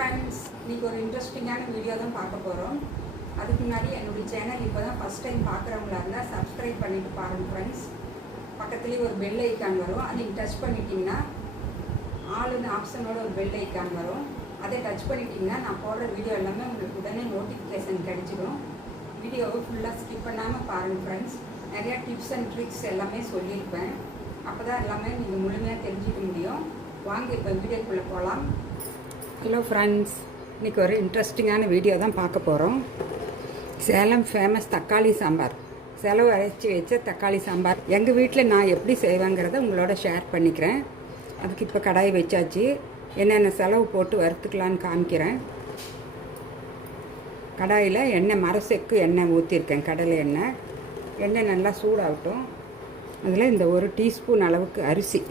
Friends, இன்றைக்கி ஒரு இன்ட்ரெஸ்டிங்கான வீடியோ தான் பார்க்க போகிறோம். அதுக்கு முன்னாடி என்னுடைய சேனல் இப்போ தான் ஃபஸ்ட் டைம் பார்க்குறவங்களா இருந்தால் சப்ஸ்கிரைப் பண்ணிவிட்டு பாருங்கள் ஃப்ரெண்ட்ஸ். பக்கத்துலேயே ஒரு பெல் ஐக்கான் வரும், அதை நீங்கள் டச் பண்ணிட்டீங்கன்னா ஆளுன்னு ஆப்ஷனோட ஒரு பெல் ஐக்கான் வரும். அதை டச் பண்ணிட்டீங்கன்னா நான் போடுற வீடியோ எல்லாமே உங்களுக்கு உடனே நோட்டிஃபிகேஷன் கிடைச்சிடும். வீடியோவை ஃபுல்லாக ஸ்கிப் பண்ணாமல் பாருங்கள் ஃப்ரெண்ட்ஸ். நிறையா டிப்ஸ் அண்ட் ட்ரிக்ஸ் எல்லாமே சொல்லியிருப்பேன். அப்போ தான் எல்லாமே நீங்கள் முழுமையாக தெரிஞ்சுக்க முடியும். வாங்க இப்போ வீடியோக்குள்ளே போகலாம். ஹலோ ஃப்ரெண்ட்ஸ், இன்றைக்கி ஒரு இன்ட்ரெஸ்டிங்கான வீடியோ தான் பார்க்க போகிறோம். சேலம் ஃபேமஸ் தக்காளி சாம்பார், செலவு அரைச்சி வச்ச தக்காளி சாம்பார் எங்கள் வீட்டில் நான் எப்படி செய்வேங்கிறத உங்களோட ஷேர் பண்ணிக்கிறேன். அதுக்கு இப்போ கடாய் வச்சாச்சு. என்னென்ன செலவு போட்டு வறுத்துக்கலான்னு காமிக்கிறேன். கடாயில் எண்ணெய் மரசெக்கு எண்ணெய் ஊற்றிருக்கேன், கடலை எண்ணெய். எண்ணெய் நல்லா சூடாகட்டும். அதில் இந்த ஒரு டீஸ்பூன் அளவுக்கு அரிசி,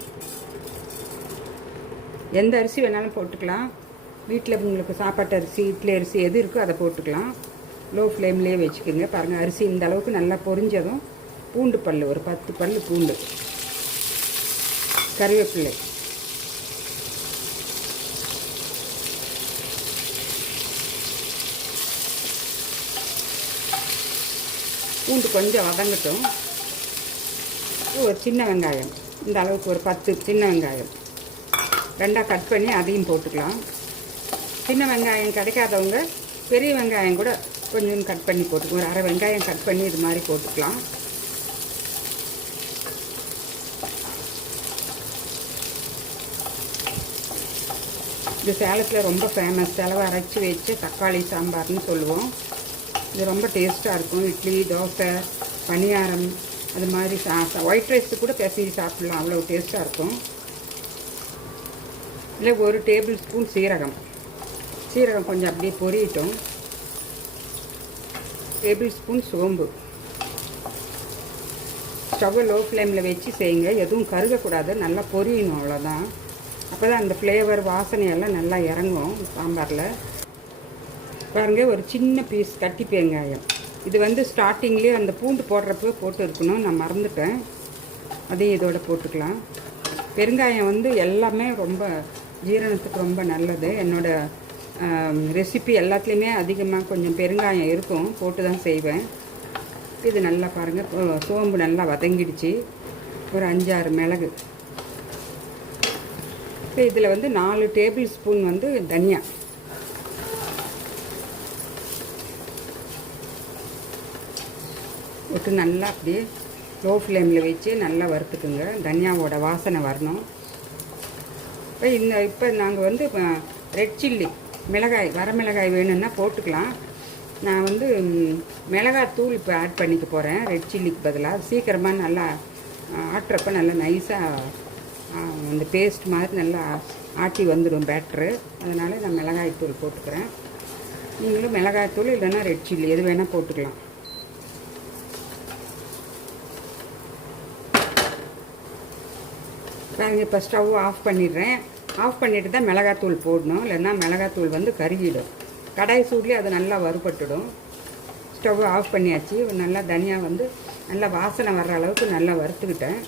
எந்த அரிசி வேணாலும் போட்டுக்கலாம். வீட்டில் உங்களுக்கு சாப்பாட்டு அரிசி, இட்லி அரிசி எது இருக்கோ அதை போட்டுக்கலாம். லோ ஃப்ளேம்லேயே வச்சுக்கோங்க. பாருங்கள், அரிசி இந்த அளவுக்கு நல்லா பொரிஞ்சதும் பூண்டு பல் ஒரு 10 பல் பூண்டு, கறிவேப்பிலை, பூண்டு கொஞ்சம் வதங்கட்டும். ஒரு சின்ன வெங்காயம், இந்த அளவுக்கு ஒரு 10 சின்ன வெங்காயம் ரெண்டாக கட் பண்ணி அதையும் போட்டுக்கலாம். சின்ன வெங்காயம் கிடைக்காதவங்க பெரிய வெங்காயம் கூட கொஞ்சம் கட் பண்ணி போட்டுக்கலாம். ஒரு அரை வெங்காயம் கட் பண்ணி இது மாதிரி போட்டுக்கலாம். இது சேலத்தில் ரொம்ப ஃபேமஸ், செலவு அரைச்சி வச்ச தக்காளி சாம்பார்னு சொல்லுவோம். இது ரொம்ப டேஸ்ட்டாக இருக்கும். இட்லி, தோசை, பணியாரம், அது மாதிரி ஒயிட் ரைஸு கூட பிசைஞ்சு சாப்பிட்லாம், அவ்வளோ டேஸ்ட்டாக இருக்கும். இல்லை ஒரு டேபிள் ஸ்பூன் சீரகம் கொஞ்சம் அப்படியே பொரியட்டும். டேபிள் ஸ்பூன் சோம்பு. ஸ்டவ்வை லோ ஃப்ளேமில் வச்சு செய்யுங்க, எதுவும் கருகக்கூடாது, நல்லா பொரியணும், அவ்வளோதான். அப்போ தான் அந்த ஃப்ளேவர் வாசனையெல்லாம் நல்லா இறங்கும் சாம்பாரில். பாருங்கள், ஒரு சின்ன பீஸ் கட்டி வெங்காயம். இது ஸ்டார்டிங்லேயே அந்த பூண்டு போடுறப்போ போட்டு இருக்கணும், நான் மறந்துட்டேன். அதையும் இதோட போட்டுக்கலாம். பெருங்காயம் எல்லாமே ரொம்ப ஜீரணத்துக்கு ரொம்ப நல்லது. என்னோடய ரெசிபி எல்லாத்துலேயுமே அதிகமாக கொஞ்சம் பெருங்காயம் இருக்கும், போட்டு தான் செய்வேன். இது நல்லா பாருங்கள், சோம்பு நல்லா வதங்கிடுச்சு. ஒரு 5-6 மிளகு. இப்போ இதில் 4 டேபிள் ஸ்பூன் தனியா, விட்டு நல்லா அப்படியே லோ ஃப்ளேமில் வச்சு நல்லா வறுத்துக்குங்க. தனியாவோட வாசனை வரணும். இப்போ நாங்கள் ரெட் சில்லி மிளகாய், வரமிளகாய் வேணும்னா போட்டுக்கலாம். நான் மிளகாத்தூள் இப்போ ஆட் பண்ணிக்க போகிறேன் ரெட் சில்லிக்கு பதிலாக. சீக்கிரமாக நல்லா ஆட்டுறப்ப நல்லா நைஸாக அந்த பேஸ்ட் மாதிரி நல்லா ஆட்டி வந்துடும் பேட்ரு. அதனால் நான் மிளகாய்த்தூள் போட்டுக்கிறேன். நீங்களும் மிளகாய்த்தூள் இல்லைன்னா ரெட் சில்லி எது வேணால் போட்டுக்கலாம். பாருங்கள், இப்போ ஸ்டவ் ஆஃப் பண்ணிடுறேன். ஆஃப் பண்ணிவிட்டு தான் மிளகாத்தூள் போடணும், இல்லைன்னா மிளகாத்தூள் கருகிடும். கடாய் சூட்லேயே அது நல்லா வறுபட்டுடும். ஸ்டவ் ஆஃப் பண்ணியாச்சு. நல்லா தனியாக நல்லா வாசனை வர்ற அளவுக்கு நல்லா வறுத்துக்கிட்டேன்.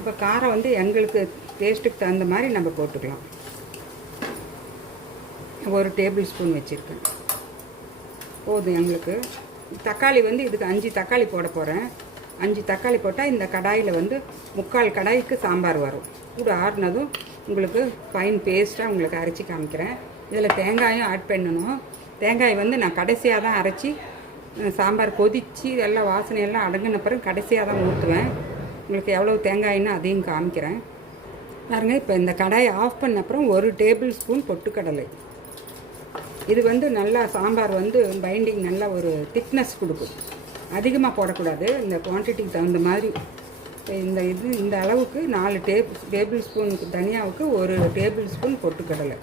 இப்போ காரம் எங்களுக்கு டேஸ்ட்டுக்கு தகுந்த மாதிரி நம்ம போட்டுக்கலாம். ஒரு டேபிள் ஸ்பூன் வச்சுருக்கேன், போதும் எங்களுக்கு. தக்காளி இதுக்கு 5 தக்காளி போட போகிறேன். 5 தக்காளி போட்டால் இந்த கடாயில் 3/4 கடாய்க்கு சாம்பார் வரும். கூட ஆறுனதும் உங்களுக்கு ஃபைன் பேஸ்ட்டாக உங்களுக்கு அரைச்சி காமிக்கிறேன். இதில் தேங்காயும் ஆட் பண்ணணும். தேங்காய் நான் கடைசியாக தான் அரைச்சி சாம்பார் கொதித்து எல்லாம் வாசனையெல்லாம் அடங்கின பிறகு கடைசியாக தான் ஊற்றுவேன். உங்களுக்கு எவ்வளோ தேங்காயின்னு அதையும் காமிக்கிறேன். பாருங்கள், இப்போ இந்த கடாயை ஆஃப் பண்ண அப்புறம் 1 டேபிள் ஸ்பூன் பொட்டுக்கடலை. இது நல்லா சாம்பார் பைண்டிங் நல்லா ஒரு திக்னஸ் கொடுக்கும். அதிகமாக போடக்கூடாது, இந்த குவான்டிட்டிக்கு தகுந்த மாதிரி. இந்த அளவுக்கு 4 டேபிள் ஸ்பூன் தனியாவுக்கு 1 டேபிள் ஸ்பூன் பொட்டுக்கடலை,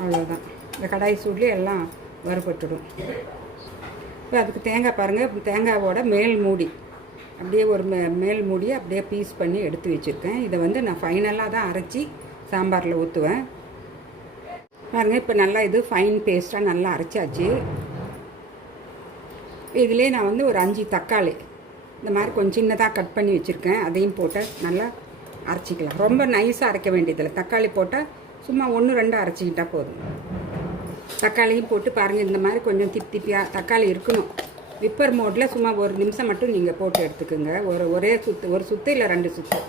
அவ்வளோதான். இந்த கடாய் சூட்லேயே எல்லாம் வறுபட்டுடும். இப்போ அதுக்கு தேங்காய் பாருங்கள், தேங்காவோட மேல் மூடி அப்படியே ஒரு மேல் மூடியை அப்படியே பீஸ் பண்ணி எடுத்து வச்சுருக்கேன். இதை நான் ஃபைனலாக தான் அரைச்சி சாம்பாரில் ஊற்றுவேன். பாருங்கள், இப்போ நல்லா இது ஃபைன் பேஸ்ட்டாக நல்லா அரைச்சாச்சு. இதிலே நான் ஒரு 5 தக்காளி இந்த மாதிரி கொஞ்சம் சின்னதாக கட் பண்ணி வச்சுருக்கேன். அதையும் போட்டு நல்லா அரைச்சிக்கலாம். ரொம்ப நைஸாக அரைக்க வேண்டியதில்லை. தக்காளி போட்டால் சும்மா 1-2 அரைச்சிக்கிட்டால் போதும். தக்காளியும் போட்டு பாருங்கள், இந்த மாதிரி கொஞ்சம் திப்பியாக தக்காளி இருக்கணும். விப்பர் மோட்டில் சும்மா 1 நிமிஷம் மட்டும் நீங்கள் போட்டு எடுத்துக்கோங்க. ஒரே சுற்று, 1 சுற்று இல்லை 2 சுற்று.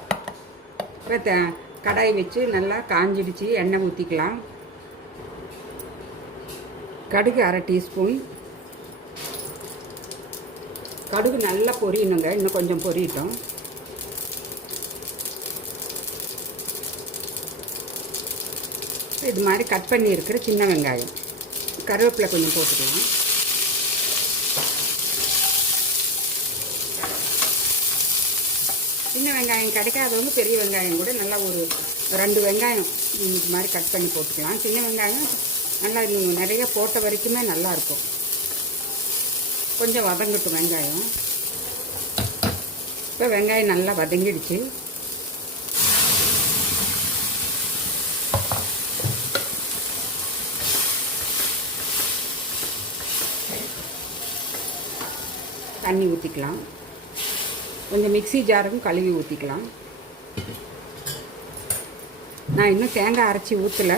இப்போ கடாய் வச்சு நல்லா காஞ்சிடுச்சு. எண்ணெய் ஊற்றிக்கலாம். கடுகு 1/2 டீஸ்பூன். கடுகு நல்லா பொரியணுங்க. இன்னும் கொஞ்சம் பொரியட்டும். இது மாதிரி கட் பண்ணி இருக்கிற சின்ன வெங்காயம், கருவேப்பிலை கொஞ்சம் போட்டுக்கலாம். சின்ன வெங்காயம் கிடைக்காதவங்க பெரிய வெங்காயம் கூட நல்லா ஒரு 2 வெங்காயம் இது மாதிரி கட் பண்ணி போட்டுக்கலாம். சின்ன வெங்காயம் நல்லா இன்னும் நிறைய போட்ட வரைக்குமே நல்லாயிருக்கும். கொஞ்சம் வதங்கட்டும் வெங்காயம். இப்போ வெங்காயம் நல்லா வதங்கிடுச்சு. தண்ணி ஊற்றிக்கலாம். கொஞ்சம் மிக்ஸி ஜாருக்கும் கழுவி ஊற்றிக்கலாம். நான் இன்னும் தேங்காய் அரைச்சி ஊற்றலை.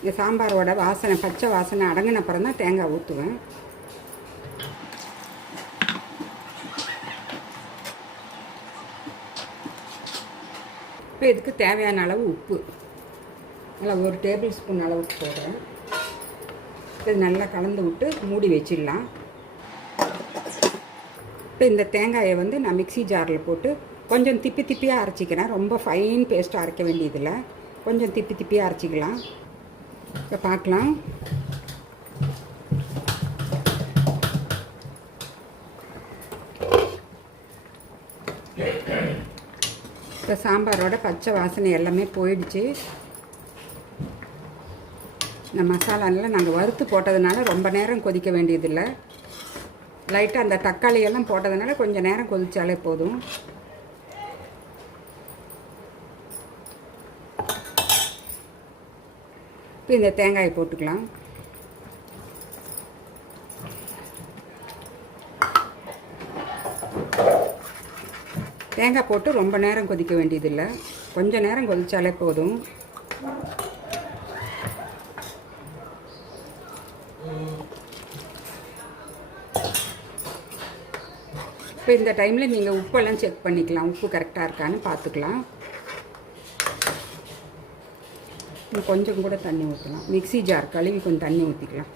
இந்த சாம்பாரோட வாசனை, பச்சை வாசனை அடங்கின அப்புறம் தான் தேங்காய் ஊற்றுவேன். இப்போ இதுக்கு தேவையான அளவு உப்பு நல்லா 1 டேபிள் ஸ்பூன் அளவுக்கு போடுறேன். இது நல்லா கலந்து விட்டு மூடி வச்சிடலாம். இப்போ இந்த தேங்காயை வந்து நான் மிக்ஸி ஜாரில் போட்டு கொஞ்சம் திப்பியாக அரைச்சிக்கிறேன். ரொம்ப ஃபைன் பேஸ்ட்டாக அரைக்க வேண்டியதில்லை. கொஞ்சம் திப்பியாக அரைச்சிக்கலாம். இப்போ பார்க்கலாம். இப்போ சாம்பாரோட பச்சை வாசனை எல்லாமே போயிடுச்சு. இந்த மசாலாலாம் நாங்கள் வறுத்து போட்டதுனால ரொம்ப நேரம் கொதிக்க வேண்டியதில்லை. லைட்டாக அந்த தக்காளியெல்லாம் போட்டதுனால கொஞ்சம் நேரம் கொதித்தாலே போதும். இப்போ இந்த தேங்காயை போட்டுக்கலாம். தேங்காய் போட்டு ரொம்ப நேரம் கொதிக்க வேண்டியதில்லை. கொஞ்சம் நேரம் கொதித்தாலே போதும். இப்போ இந்த டைமில் நீங்கள் உப்பெல்லாம் செக் பண்ணிக்கலாம். உப்பு கரெக்டாக இருக்கான்னு பார்த்துக்கலாம். கொஞ்சம் கூட தண்ணி ஊற்றலாம். மிக்ஸி ஜார் கழுவி கொஞ்சம் தண்ணி ஊற்றிக்கலாம்.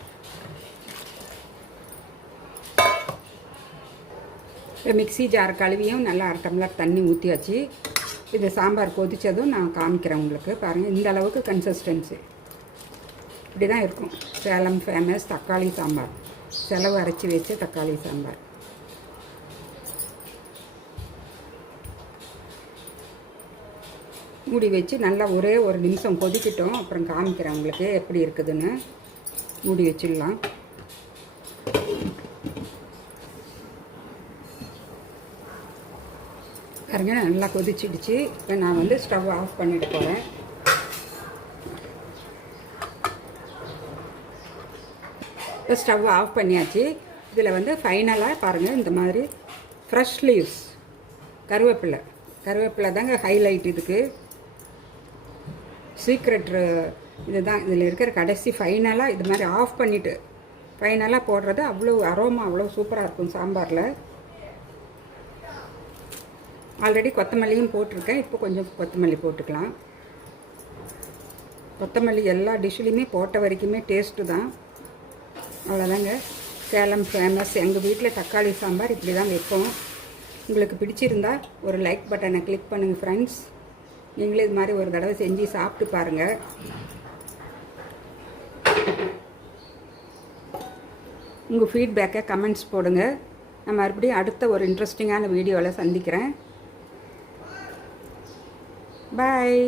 இப்போ மிக்ஸி ஜார் கழுவியும் நல்லா 1/2 டம்ளர் தண்ணி ஊற்றியாச்சு. இது சாம்பார் கொதித்ததும் நான் காமிக்கிறேன் உங்களுக்கு. பாருங்கள், இந்த அளவுக்கு கன்சிஸ்டன்சி இப்படி தான் இருக்கும். சேலம் ஃபேமஸ் தக்காளி சாம்பார், செலவு அரைச்சி வச்ச தக்காளி சாம்பார். மூடி வச்சு நல்லா ஒரே 1 நிமிஷம் கொதிக்கட்டும். அப்புறம் காமிக்கிறேன் உங்களுக்கு எப்படி இருக்குதுன்னு. மூடி வச்சிடலாம். பாருங்க, நல்லா கொதிச்சிடுச்சு. இப்போ நான் வந்து ஸ்டவ் ஆஃப் பண்ணிட்டு போகிறேன். இப்போ ஸ்டவ் ஆஃப் பண்ணியாச்சு. இதில் வந்து ஃபைனலாக பாருங்கள், இந்த மாதிரி ஃப்ரெஷ் லீவ்ஸ் கருவேப்பிலை தாங்க ஹைலைட். இதுக்கு சீக்ரெட் இதுதான். இதில் இருக்கிற கடைசி ஃபைனலாக இது மாதிரி ஆஃப் பண்ணிவிட்டு ஃபைனலாக போடுறது அவ்வளோ அரோமா அவ்வளோ சூப்பராக இருக்கும் சாம்பாரில். ஆல்ரெடி கொத்தமல்லியும் போட்டிருக்கேன். இப்போ கொஞ்சம் கொத்தமல்லி போட்டுக்கலாம். கொத்தமல்லி எல்லா டிஷ்ஷுலையுமே போட்ட வரைக்குமே டேஸ்ட்டு தான். அவ்வளோதாங்க, சேலம் ஃபேமஸ். எங்கள் வீட்டில் தக்காளி சாம்பார் இப்படி தான் வைப்போம். உங்களுக்கு பிடிச்சிருந்தா ஒரு லைக் பட்டனை கிளிக் பண்ணுங்கள் ஃப்ரெண்ட்ஸ். நீங்களே இது மாதிரி ஒரு தடவை செஞ்சு சாப்பிட்டு பாருங்கள். உங்கள் ஃபீட்பேக்கை கமெண்ட்ஸ் போடுங்க. நான் மறுபடியும் அடுத்த ஒரு இன்ட்ரெஸ்டிங்கான வீடியோவில் சந்திக்கிறேன். பாய்.